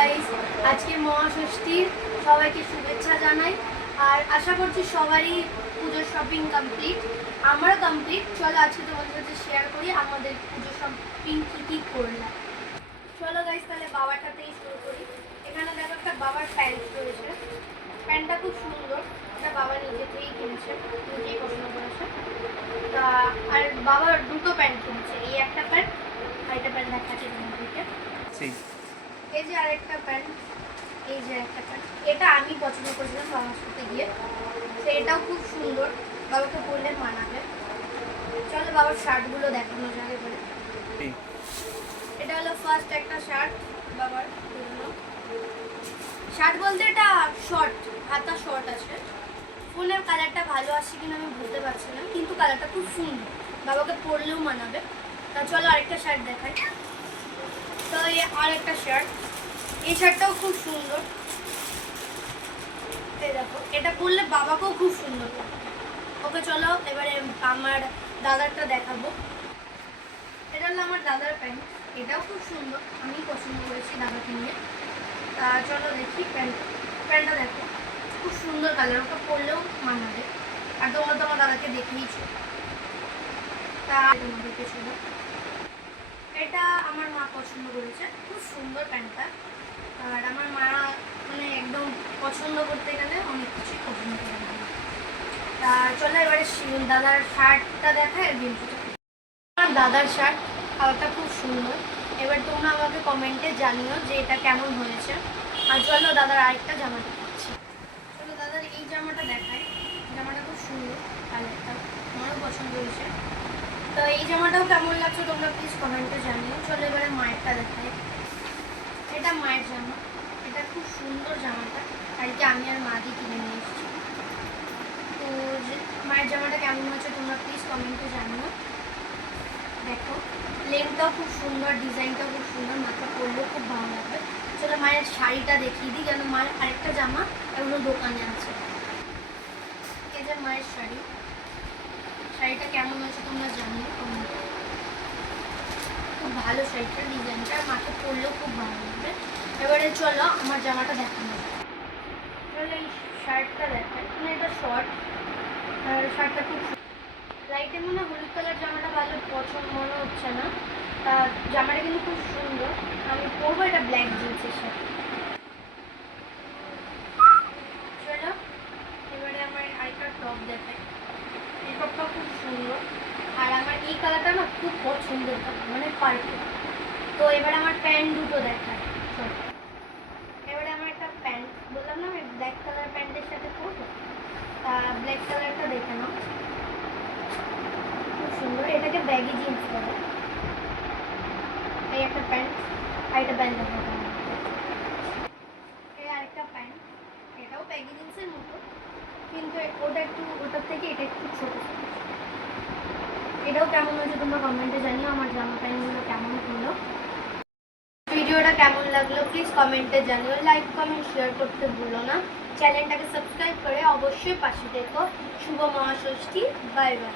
Guys, আজকে মহাষষ্ঠীর সবাইকে শুভেচ্ছা জানাই। আর আশা করছি সবারই পুজোর শপিং কমপ্লিট, আমারও কমপ্লিট। চলো আজকে তোমাদের সাথে শেয়ার করি আমাদের পুজোর শপিং কী করলাম। চলো গাইস, তাহলে বাবারটাতেই শুরু করি। এখানে দেখো একটা বাবার প্যান্ট রয়েছে। প্যান্টটা খুব সুন্দর, এটা বাবা নিজে থেকেই কিনেছে, নিজেই পছন্দ করেছে। তা আর বাবার দুটো প্যান্ট কিনেছে, এই একটা প্যান্ট আর একটা প্যান্ট দেখাচ্ছে তোমাদেরকে। এই যে আরেকটা প্যান্ট, এই যে একটা প্যান্ট, এটা আমি পছন্দ করেছিলাম বাবার সাথে গিয়ে। তো এটাও খুব সুন্দর, বাবাকে পরলে মানাবে। চলো বাবার শার্টগুলো দেখানো যাবে বলে। এটা হলো ফার্স্ট একটা শার্ট বাবার জন্য। শার্ট বলতে এটা শর্ট, হাতা শর্ট আছে। ফোনের কালারটা ভালো আসছে কিনা আমি বুঝতে পারছি না, কিন্তু কালারটা খুব সুন্দর, বাবাকে পরলেও মানাবে। তা চলো আরেকটা শার্ট দেখাই। তো এই আরেকটা শার্ট, এই শার্টটাও খুব সুন্দর। এই দেখো, এটা পরলে বাবাকেও খুব সুন্দর লাগবে। ওকে চলো এবারে আমার দাদারটা দেখাবো। এটা হলো আমার দাদার প্যান্ট, এটাও খুব সুন্দর, আমি পছন্দ করেছি দাদাকে নিয়ে। তা চলো দেখি প্যান্টটা দেখো, খুব সুন্দর কালার, ওটা পরলেও মানাবে। আর তোমরা তো আমার দাদাকে দেখিয়েছো। তা তোমাদেরকে ছিল, এটা আমার মা পছন্দ করেছে, খুব সুন্দর প্যান্টটা। আর আমার মা মানে একদম পছন্দ করতে গেলে অনেক কিছুই পছন্দ করে নেবে। তা চলো এবারে দাদার শার্টটা দেখায় আর গেঞ্জিটা। আমার দাদার শার্ট, কালারটা খুব সুন্দর। এবার তোমরা আমাকে কমেন্টে জানিও যে এটা কেমন হয়েছে। আর চলো দাদার আরেকটা জামা দেখাচ্ছি। চলো দাদার এই জামাটা দেখায়, জামাটা খুব সুন্দর, কালারটা আমারও পছন্দ হয়েছে। তো এই জামাটাও কেমন লাগছে তোমরা প্লিজ কমেন্টে জানিও। চলো এবারে মায়েরটা দেখাই। এটা মায়ের জামা, এটা খুব সুন্দর জামাটা, আর কি আমি আর মা দিয়ে কিনে নিয়ে এসেছি। তো মায়ের জামাটা কেমন হয়েছে তোমরা প্লিজ কমেন্টে জানিও। দেখো লেনটাও খুব সুন্দর, ডিজাইনটাও খুব সুন্দর, মাথা পরলেও খুব ভালো লাগবে। চলো মায়ের শাড়িটা দেখিয়ে দিই, কেন মায়ের আরেকটা জামা এগুলো দোকানে আছে। এই যে মায়ের শাড়ি, শাড়িটা কেমন হয়েছে তোমরা জানিও কমেন্টে। খুব ভালো শাড়িটার ডিজাইনটা, মাকে পরলেও খুব ভালো লাগবে। এবারে চলো আমার জামাটা দেখানো। চলো এই শার্টটা দেখাই, মানে এটা শর্ট আর শার্টটা খুব লাইটে মনে হলুদ কালার জামাটা ভালো পছন্দ মনে হচ্ছে না। তা জামাটা কিন্তু খুব সুন্দর, আমি পরবো এটা ব্ল্যাক জিন্সের সাথে। চলো এবারে আমার আরেকটা টপ দেখাই। এই টপটা খুব সুন্দর, আর আমার এই কালারটা না খুব পছন্দের কালার, মানে পারফেক্ট। তো এবারে আমার প্যান্ট দুটো দেখায়। এবারে আমার একটা প্যান্ট, বললাম না আমি ব্ল্যাক কালার প্যান্টের সাথে পরবো। তা ব্ল্যাক কালারটা দেখে নাও, খুব সুন্দর, এটাকে ব্যাগি জিন্স বলে। এই একটা প্যান্ট, আর একটা প্যান্ট দেখাবো। এই আরেকটা প্যান্ট, এটাও ব্যাগি জিন্সের মতো, কিন্তু ওটার থেকে এটা একটু ছোট। এটাও কেমন হয়েছে তোমরা কমেন্টে জানিও, আমার জামা প্যান্টগুলো কেমন হলো। ভিডিওটা কেমন লাগলো প্লিজ কমেন্টে জানিও। লাইক কমেন্ট শেয়ার করতে ভুলো না। চ্যানেলটাকে সাবস্ক্রাইব করে অবশ্যই পাশে থেকো। শুভ মহাষষ্ঠী, বাই বাই।